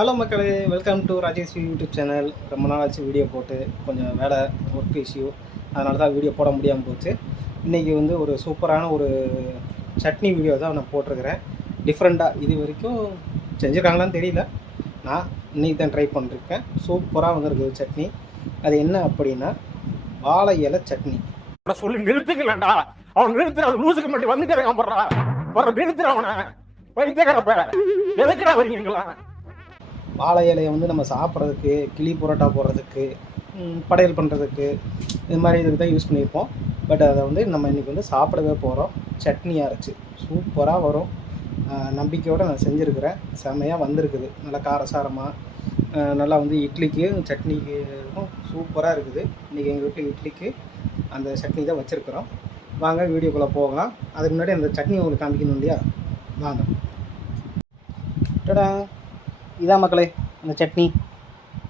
Hello மக்களே, welcome to Rajesh YouTube channel. ரொம்ப நாள் ஆச்சு வீடியோ போட்டு, கொஞ்சம் வேலை ஒர்க் இஷ்யூ, அதனால தான் வீடியோ போட முடியாமல் போச்சு. இன்றைக்கி வந்து ஒரு சூப்பரான ஒரு சட்னி வீடியோ தான் நான் போட்டிருக்கிறேன். டிஃப்ரெண்ட்டாக இது வரைக்கும் செஞ்சுருக்காங்களான்னு தெரியல, நான் இன்றைக்கி தான் ட்ரை பண்ணிருக்கேன். சூப்பராக வந்துருக்குது சட்னி. அது என்ன அப்படின்னா வாழை இலை சட்னி. சொல்லி நிறுத்துக்கலடா, அவன் நிறுத்துற லூசுக்கு மட்டும் வந்துட்டே நிறுத்துற அவனை எதுக்குடா வரீங்களா? வாழை இலையை வந்து நம்ம சாப்பிட்றதுக்கு, கிளி புரோட்டா போடுறதுக்கு, படையல் பண்ணுறதுக்கு, இது மாதிரி இதுக்கு தான் யூஸ் பண்ணியிருப்போம். பட் அதை வந்து நம்ம இன்றைக்கி வந்து சாப்பிடவே போகிறோம். சட்னி அரைச்சி சூப்பராக வரும். நம்பிக்கையோடு நான் செஞ்சுருக்கிறேன். செம்மையாக வந்திருக்குது. நல்லா காரசாரமாக, நல்லா வந்து இட்லிக்கு சட்னிக்கு சூப்பராக இருக்குது. இன்றைக்கி எங்கள் வீட்டில் இட்லிக்கு அந்த சட்னி தான் வச்சுருக்குறோம். வாங்க வீடியோக்குள்ளே போகலாம். அதுக்கு முன்னாடி அந்த சட்னி உங்களுக்கு காமிக்கணும் இல்லையா, வாங்க. டடா, இதான் மக்களே அந்த சட்னி.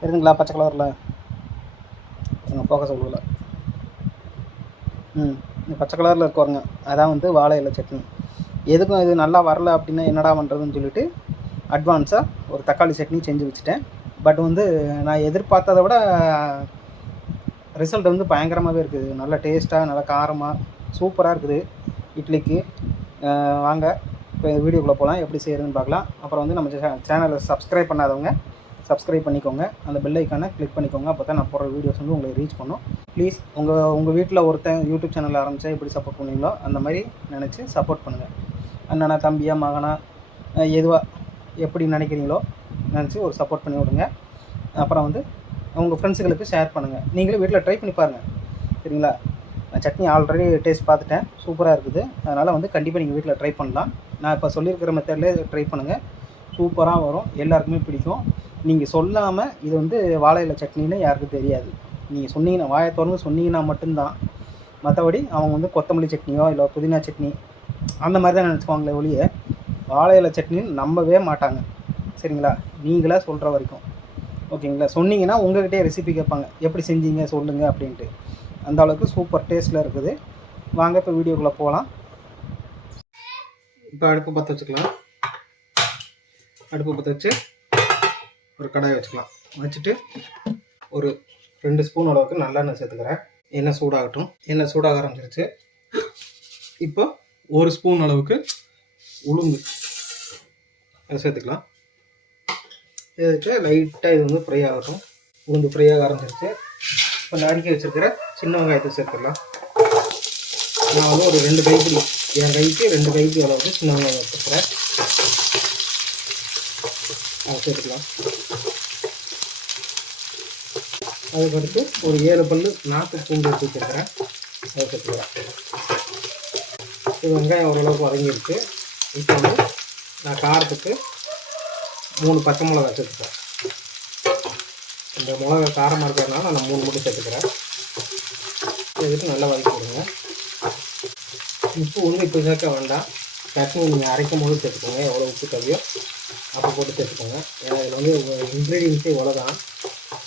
தெரியுதுங்களா, பச்சை கலரில் ஃபோக்கஸ் கொடுக்கல. இந்த பச்சை கலரில் இருக்கவங்க அதான் வந்து வாழை இலை சட்னி. எதுக்கும் இது நல்லா வரல அப்படின்னா என்னடா பண்ணுறதுன்னு சொல்லிட்டு அட்வான்ஸாக ஒரு தக்காளி சட்னி செஞ்சு வச்சுட்டேன். பட் வந்து நான் எதிர்பார்த்ததை விட ரிசல்ட் வந்து பயங்கரமாகவே இருக்குது. நல்லா டேஸ்ட்டாக, நல்லா காரமாக, சூப்பராக இருக்குது இட்லிக்கு. வாங்க இப்போ வீடியோக்குள்ளே போகலாம், எப்படி செய்கிறதுன்னு பார்க்கலாம். அப்புறம் வந்து நம்ம சேனலை சப்ஸ்கிரைப் பண்ணாதவங்க சப்ஸ்கிரைப் பண்ணிக்கோங்க, அந்த பெல் ஐக்கானை கிளிக் பண்ணிக்கோங்க. அப்போ தான் நான் போடுற வீடியோஸ் வந்து உங்களுக்கு ரீச் பண்ணும். ப்ளீஸ் உங்கள் வீட்டில் ஒருத்தன் யூடியூப் சேனல் ஆரம்பித்தா எப்படி சப்போர்ட் பண்ணுவீங்களோ அந்த மாதிரி நினச்சி சப்போர்ட் பண்ணுங்கள். அண்ணனா, தம்பியா, மகனா, எதுவாக எப்படி நினைக்கிறீங்களோ நினச்சி ஒரு சப்போர்ட் பண்ணி விடுங்க. அப்புறம் வந்து உங்கள் ஃப்ரெண்ட்ஸுகளுக்கு ஷேர் பண்ணுங்கள். நீங்களும் வீட்டில் ட்ரை பண்ணி பாருங்கள், சரிங்களா? நான் சட்னி ஆல்ரெடி டேஸ்ட் பார்த்துட்டேன், சூப்பராக இருக்குது. அதனால் வந்து கண்டிப்பாக நீங்கள் வீட்டில் ட்ரை பண்ணலாம். நான் இப்போ சொல்லியிருக்கிற மெத்தட்லேயே ட்ரை பண்ணுங்கள், சூப்பராக வரும், எல்லாருக்குமே பிடிக்கும். நீங்கள் சொல்லாமல் இது வந்து வாழை இலை சட்னின்னு யாருக்கும் தெரியாது. நீங்கள் சொன்னீங்கன்னா, வாயை திறந்து சொன்னீங்கன்னா மட்டும்தான். மற்றபடி அவங்க வந்து கொத்தமல்லி சட்னியோ இல்லை புதினா சட்னி அந்த மாதிரி தான் நினச்சிக்குவாங்களே ஒழிய வாழை இலை சட்னின்னு நம்பவே மாட்டாங்க, சரிங்களா? நீங்களாக சொல்கிற வரைக்கும், ஓகேங்களா? சொன்னீங்கன்னா உங்கள்கிட்டே ரெசிபி கேட்பாங்க, எப்படி செஞ்சீங்க சொல்லுங்கள் அப்படின்ட்டு. அந்த அளவுக்கு சூப்பர் டேஸ்ட்டில் இருக்குது. வாங்க இப்போ வீடியோக்குள்ளே போகலாம். இப்போ அடுப்பு பற்ற வச்சுக்கலாம். அடுப்பு பற்ற வச்சு ஒரு கடாயை வச்சுக்கலாம். வச்சுட்டு ஒரு 2 ஸ்பூன் அளவுக்கு நல்லெண்ணெய் சேர்த்துக்கிறேன். எண்ணெய் சூடாகட்டும். எண்ணெய் சூடாக ஆரம்பிச்சிருச்சு. இப்போ 1 ஸ்பூன் அளவுக்கு உளுந்து அதை சேர்த்துக்கலாம். சேர்த்துட்டு லைட்டாக இது வந்து ஃப்ரை ஆகட்டும். உளுந்து ஃப்ரை ஆக ஆரம்பிச்சிருச்சு. இப்போ நறுக்கி வச்சுருக்கிற சின்ன வெங்காயத்தை சேர்த்துக்கலாம். நான் வந்து ஒரு 2 கைப்பிடி, என் கைக்கு 2 கைப்பிடி அளவுக்கு சின்ன வெங்காயம் வச்சுருக்கிறேன். அதை சேர்த்துக்கலாம். அதுக்கடுத்து ஒரு 7 பல்லு நாட்டு பூண்டு எடுத்து வச்சுருக்கிறேன், அதை சேர்த்துக்கிறேன். இது வெங்காயம் ஓரளவுக்கு வதங்கிடுச்சு. இப்போ வந்து நான் காரத்துக்கு 3 பச்சை மிளகா சேர்த்துக்கிறேன். இந்த மிளகா காரமாக இருக்கிறதுனால நான் 3 மட்டும் சேர்த்துக்கிறேன். சேர்த்துட்டு நல்லா வதக்கி விடுங்க. உப்பு வந்து இப்போ சேர்க்க வேண்டாம், சட்னி நீங்கள் அரைக்கும் போது சேர்த்துக்கோங்க. எவ்வளோ உப்பு தேவையோ அப்போ போட்டு சேர்த்துக்கோங்க. ஏன்னா இதில் வந்து இன்க்ரீடியன்ஸே இவ்வளோ தான்,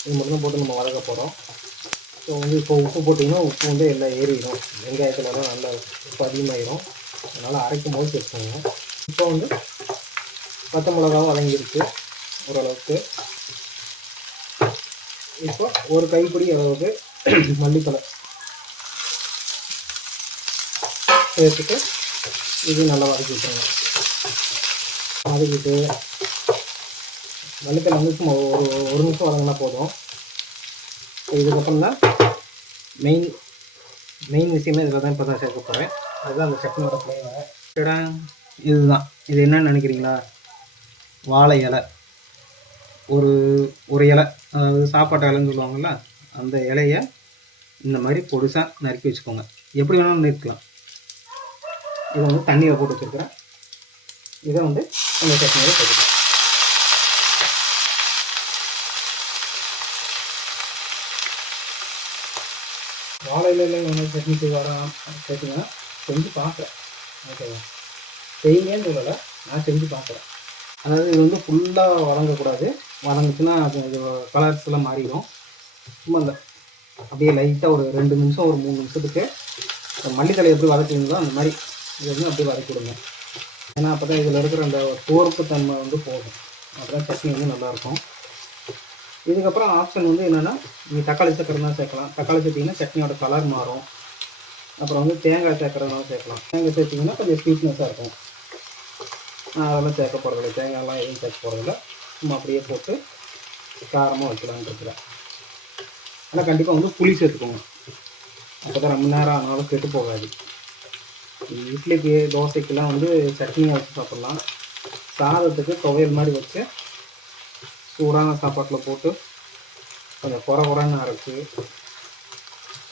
இது மட்டும் தான் போட்டு நம்ம வதக்க போகிறோம். ஸோ வந்து இப்போ உப்பு போட்டிங்கன்னா உப்பு வந்து எல்லாம் ஏறிடும், வெங்காயத்துலலாம் நல்லா உப்பு அதிகமாகிடும். அதனால் அரைக்கும் போது சேர்த்துக்கோங்க. இப்போ வந்து பச்சை மிளகாவும் வதங்கிடுச்சு ஓரளவுக்கு. இப்போ ஒரு கைப்பிடி அளவுக்கு மல்லித்தலை சேர்த்துட்டு இது நல்லா வதக்கி விட்டுருங்க. வதக்கிட்டு மல்லித்தலை வந்து சும்மா ஒரு நிமிஷம் வதங்கினா போதும். இதுக்கப்புறம் தான் மெயின் விஷயமே இதில் தான் இப்போ தான் சேர்க்க போகிறேன். அதுதான் அந்த சட்னியோட ஃப்ளேவர். இதுதான். இது என்னன்னு நினைக்கிறீங்களா? வாழை இலை. ஒரு இலை, அதாவது சாப்பாட்டு இலைன்னு சொல்லுவாங்கள்ல, அந்த இலையை இந்த மாதிரி பொடிசாக நறுக்கி வச்சுக்கோங்க. எப்படி வேணாலும் நிறுத்தலாம். இதை வந்து தண்ணியில் போட்டு வச்சுருக்கிறேன். இதை வந்து இந்த சட்னியோட சேர்த்துக்கலாம். வாழை இலையில் வந்து சட்னி செய்வாரா சேர்த்துங்கன்னா செஞ்சு பார்க்குறேன், ஓகேவா? செய்யுங்கன்னு சொல்லலை, நான் செஞ்சு பார்க்குறேன். அதாவது இது வந்து ஃபுல்லாக வதங்கக்கூடாது. வதங்குச்சுன்னா அது கலர்ஸ் எல்லாம் மாறிடும். சும்மா இந்த அப்படியே லைட்டாக ஒரு 2 நிமிஷம், ஒரு 3 நிமிஷத்துக்கு மல்லித்தலை எப்படி வதக்குவீங்களோ அந்த மாதிரி இது வந்து அப்படியே வதக்கி விடுங்க. ஏன்னா அப்போ தான் இதில் இருக்கிற அந்த தோர்ப்பு தன்மை வந்து போகும். அப்புறம் சட்னி வந்து நல்லாயிருக்கும். இதுக்கப்புறம் ஆப்ஷன் வந்து என்னென்னா, நீங்கள் தக்காளி சேர்க்குறதுனா சேர்க்கலாம். தக்காளி சேர்த்திங்கன்னா சட்னியோட கலர் மாறும். அப்புறம் வந்து தேங்காய் சேர்க்குறதுனாலும் சேர்க்கலாம். தேங்காய் சேர்த்திங்கன்னா கொஞ்சம் ஸ்வீட்னஸாக இருக்கும். நான் அதெல்லாம் சேர்க்க போகிறதில்ல, தேங்காயெல்லாம் எதுவும் சேர்க்க போகிறதில்ல. சும்மா அப்படியே போட்டு காரமாக வைக்கலான்னு இருக்கிறேன். ஆனால் கண்டிப்பாக வந்து புளி சேர்த்துக்கோங்க, அப்போ தான் ரொம்ப நேரம் ஆனாலும் கெட்டு போகாது. இட்லிக்கு தோசைக்கெல்லாம் வந்து சட்னியாக வச்சு சாப்பிட்லாம். சாதத்துக்கு துவையல் மாதிரி வச்சு சூடான சாப்பாட்டில் போட்டு கொஞ்சம் குறன்னு அரைச்சி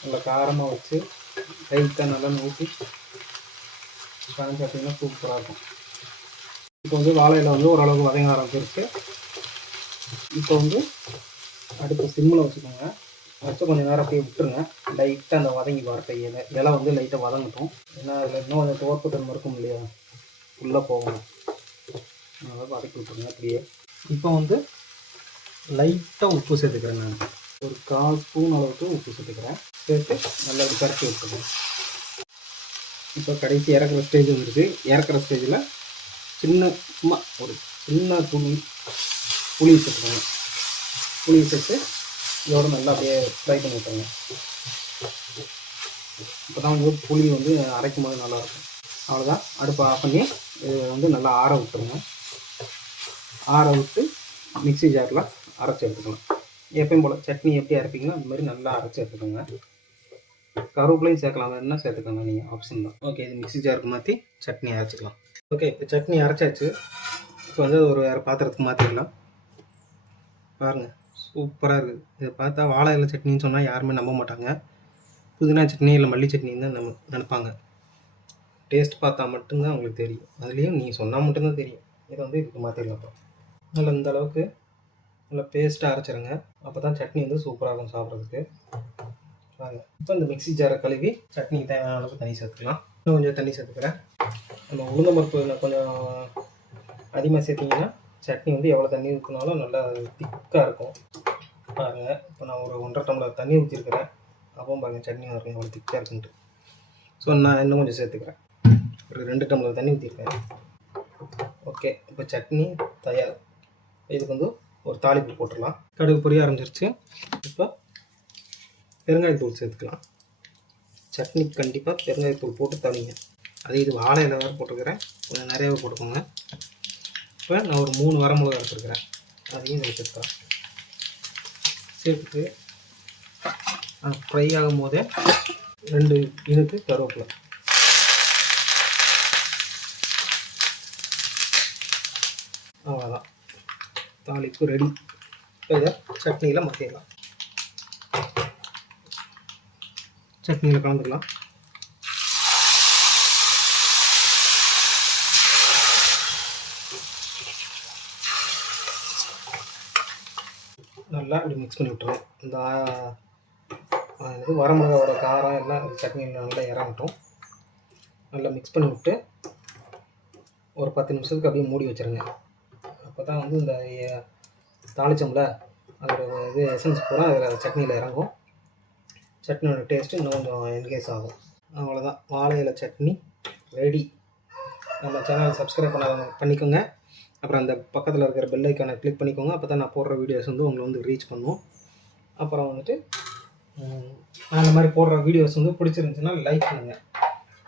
நல்லா காரமாக வச்சு லைட்டாக நல்லெண்ணெய் ஊற்றி சாப்பிட்டிங்கன்னா சூப்பராக இருக்கும். இப்போ வந்து வாழையில் வந்து ஓரளவுக்கு வதங்க ஆரம்பிச்சிருச்சு. இப்போ வந்து அடுப்பு சிம்மில் வச்சுக்கோங்க. வச்சு கொஞ்சம் நேரம் அப்படியே விட்டுருங்க. லைட்டாக அந்த வதங்கி வரட்ட இலை வந்து லைட்டாக வதங்கட்டும். ஏன்னா அதில் இன்னும் கொஞ்சம் துவர்ப்பு தன்மை இருக்கும் இல்லையா, உள்ளே போகணும். அதனால வதக்கி விட்டுருங்க அப்படியே. இப்போ வந்து லைட்டாக உப்பு சேர்த்துக்கிறேன். நான் ஒரு 1/4 ஸ்பூன் அளவுக்கு உப்பு சேர்த்துக்கிறேன். சேர்த்து நல்லா கரைச்சி விட்டுருங்க. இப்போ கடைசி இறக்குற ஸ்டேஜ் வந்துருக்கு. இறக்குற ஸ்டேஜில் சும்மா ஒரு சின்ன புளி சேர்த்துக்கோங்க. புளி சேர்த்து இதோட நல்லா அப்படியே ஃப்ரை பண்ணி விட்டுருங்க. இப்போ தான் வந்து புளி வந்து அரைக்கும் போது நல்லாயிருக்கும். அவ்வளோதான், அடுப்பை ஆஃப் பண்ணி இது வந்து நல்லா ஆற விட்டுருங்க. ஆற விட்டு மிக்ஸி ஜாரில் அரைச்சி எடுத்துக்கலாம். எப்பயும் போல் சட்னி எப்படி அரைப்பீங்களோ அந்த மாதிரி நல்லா அரைச்சி எடுத்துக்கோங்க. கருவேப்பிலையும் சேர்க்கலாம், என்ன சேர்த்துக்கோங்க, நீங்கள் ஆப்ஷன் தான். ஓகே, இது மிக்ஸி ஜாருக்கு மாற்றி சட்னி அரைச்சிக்கலாம். ஓகே, இப்போ சட்னி அரைச்சாச்சு. இப்போ வந்து ஒரு வேறு பாத்திரத்துக்கு மாற்றிடலாம். பாருங்கள், சூப்பராக இருக்குது. இதை பார்த்தா வாழை இலை சட்னின்னு சொன்னால் யாருமே நம்ப மாட்டாங்க. புதினா சட்னி இல்லை மல்லி சட்னின்னு தான் நினைப்பாங்க. டேஸ்ட் பார்த்தா மட்டும்தான் உங்களுக்கு தெரியும். அதுலேயும் நீங்கள் சொன்னால் மட்டும்தான் தெரியும். இதை வந்து இதுக்கு மாற்றிடலாம். நல்லா இந்த அளவுக்கு நல்லா பேஸ்ட்டாக அரைச்சிருங்க. அப்போ தான் சட்னி வந்து சூப்பராக இருக்கும் சாப்பிட்றதுக்கு. பாருங்கள், இப்போ இந்த மிக்ஸி ஜாரை கழுவி சட்னிக்கு தேவையான அளவுக்கு தண்ணி சேர்த்துக்கலாம். இன்னும் கொஞ்சம் தண்ணி சேர்த்துக்கிறேன். நம்ம உளுந்த பருப்பு கொஞ்சம் அதிகமாக சேர்த்திங்கன்னா சட்னி வந்து எவ்வளோ தண்ணி ஊற்றினாலும் நல்லா திக்காக இருக்கும். பாருங்கள், இப்போ நான் ஒரு 1.5 டம்ளர் தண்ணி ஊற்றிருக்கிறேன். அப்போ பாருங்கள் சட்னி இருக்கும் எவ்வளோ திக்காக இருக்குன்ட்டு. ஸோ நான் இன்னும் கொஞ்சம் சேர்த்துக்கிறேன். ஒரு 2 டம்ளர் தண்ணி ஊற்றிருக்கேன். ஓகே, இப்போ சட்னி தயார். இதுக்கு வந்து ஒரு தாளிப்பு போட்டுடலாம். கடுகு பொரிய ஆரம்பிச்சிருச்சு. இப்போ பெருங்காயத்தூள் சேர்த்துக்கலாம். சட்னி கண்டிப்பாக பெருங்காயத்தூள் போட்டு தாளிங்க. அது இது வாழை இலை வேறு போட்டுருக்கிறேன், கொஞ்சம் நிறையாவே போட்டுக்கோங்க. இப்போ நான் ஒரு 3 வரமிளகா எடுத்துருக்கிறேன், அதையும் இதில் சேர்த்துக்கலாம். சேர்த்துட்டு ஃப்ரை ஆகும் போதே 2 இனுக்கு கருவேப்பிலை. அவ்வளோதான், தாளிப்பு ரெடி. இப்போ இதை சட்னியில் மாற்றிடலாம். சட்னியில் கலந்துக்கலாம். நல்லா இப்படி மிக்ஸ் பண்ணி விட்டுருவேன். இந்த இது வரமிளகாவோட காரம் எல்லாம் சட்னியில் நல்லா இறங்கட்டும். நல்லா மிக்ஸ் பண்ணி விட்டு ஒரு 10 நிமிஷத்துக்கு அப்படியே மூடி வச்சுருங்க. அப்போ தான் வந்து இந்த தாளிச்சோம்ல அதோட இது எசன்ஸ் பூரா அதில் சட்னியில் இறங்கும். சட்னியோட டேஸ்ட்டு இன்னும் கொஞ்சம் என்கேஸ் ஆகும். அவ்வளோதான், வாழை இலை சட்னி ரெடி. நம்ம சேனலை சப்ஸ்கிரைப் பண்ணிக்கோங்க. அப்புறம் அந்த பக்கத்தில் இருக்கிற பெல் ஐக்கானை கிளிக் பண்ணிக்கோங்க. அப்போ தான் நான் போடுற வீடியோஸ் வந்து உங்களை வந்து ரீச் பண்ணும். அப்புறம் வந்துட்டு அந்த மாதிரி போடுற வீடியோஸ் வந்து பிடிச்சிருந்துச்சுன்னா லைக் பண்ணுங்கள்.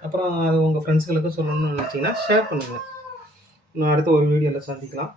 அப்புறம் அது உங்கள் ஃப்ரெண்ட்ஸுகளுக்கு சொல்லணும்னு நினச்சிங்கன்னா ஷேர் பண்ணுங்கள். நான் அடுத்த ஒரு வீடியோவில் சந்திக்கலாம்.